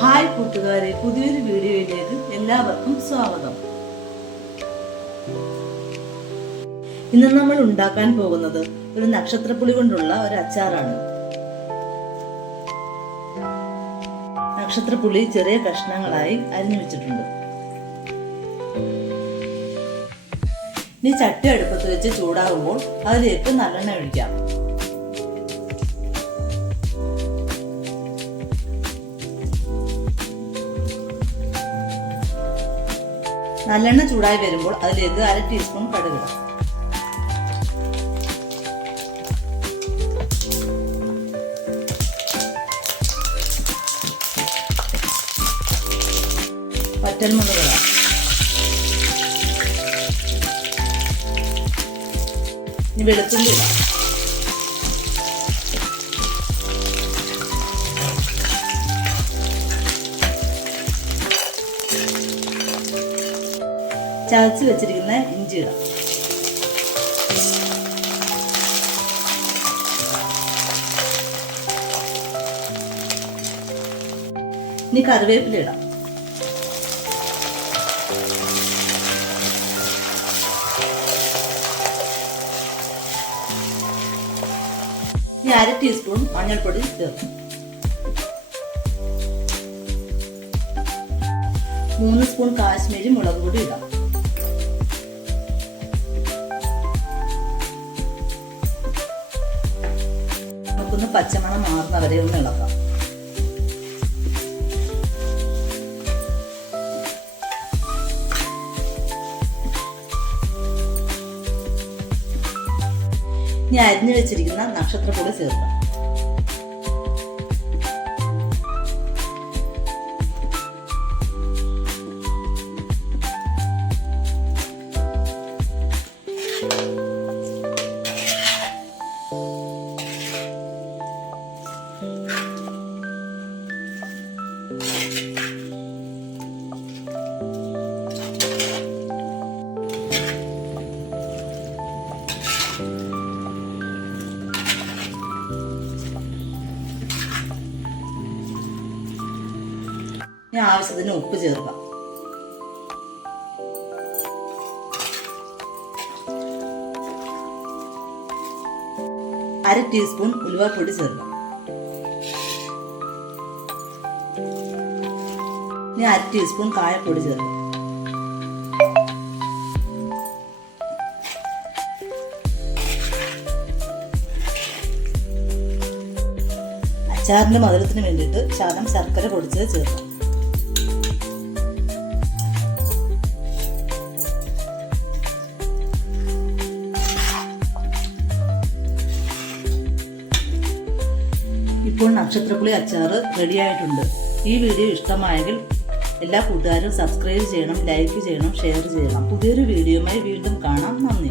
Hi കൂട്ടുകാരെ, പുതിയൊരു വീഡിയോയിലേക്ക് എല്ലാവർക്കും സ്വാഗതം. ഇന്ന് നമ്മൾ ഉണ്ടാക്കാൻ പോകുന്നത് ഒരു നക്ഷത്രപ്പുളി കൊണ്ടുള്ള ഒരു അച്ചാറാണ്. നക്ഷത്രപ്പുളി ചെറിയ കഷ്ണങ്ങളായി അരിഞ്ഞു വെച്ചിട്ടുണ്ട്. ഇനി ചട്ടി അടുപ്പത്ത് വെച്ച് ചൂടാകുമ്പോൾ അതിലേക്ക് നല്ലെണ്ണ ഒഴിക്കാം. നല്ലെണ്ണ ചൂടായി വരുമ്പോൾ അതിലേക്ക് 1/2 ടീസ്പൂൺ കടുകിടാം. വറ്റൽമുളക് ഇടാം. ഇനി വെളുത്തുള്ളി ഇടാം. ചതച്ച് വെച്ചിരിക്കുന്ന ഇഞ്ചി ഇടാം. ഇനി കറിവേപ്പില ഇടാം. ഇനി 1/2 ടീസ്പൂൺ മഞ്ഞൾപ്പൊടി ചേർക്കും. 3 സ്പൂൺ കാശ്മീരി മുളക് പൊടി ഇടാം. നമുക്കൊന്ന് പച്ചമണം മാറുന്നവരെ ഒന്ന് ഇളക്കാം. ഇനി അരിഞ്ഞു വെച്ചിരിക്കുന്ന നക്ഷത്രപ്പുളി ചേർക്കാം. ഇനി ആവശ്യത്തിന് ഉപ്പ് ചേർക്കാം. അര ടീസ്പൂൺ ഉലുവാപ്പൊടി ചേർക്കാം. ഇനി 1/2 ടീസ്പൂൺ കായപ്പൊടി ചേർക്കാം. അച്ചാറിന്റെ മധുരത്തിന് വേണ്ടിയിട്ട് ശകലം ശർക്കര പൊടിച്ചത് ചേർക്കാം. ഇപ്പോൾ നക്ഷത്രപ്പുളി അച്ചാർ റെഡിയായിട്ടുണ്ട്. ഈ വീഡിയോ ഇഷ്ടമായെങ്കിൽ എല്ലാ കൂട്ടുകാരും സബ്സ്ക്രൈബ് ചെയ്യണം, ലൈക്ക് ചെയ്യണം, ഷെയർ ചെയ്യണം. പുതിയൊരു വീഡിയോയുമായി വീണ്ടും കാണാം. നന്ദി.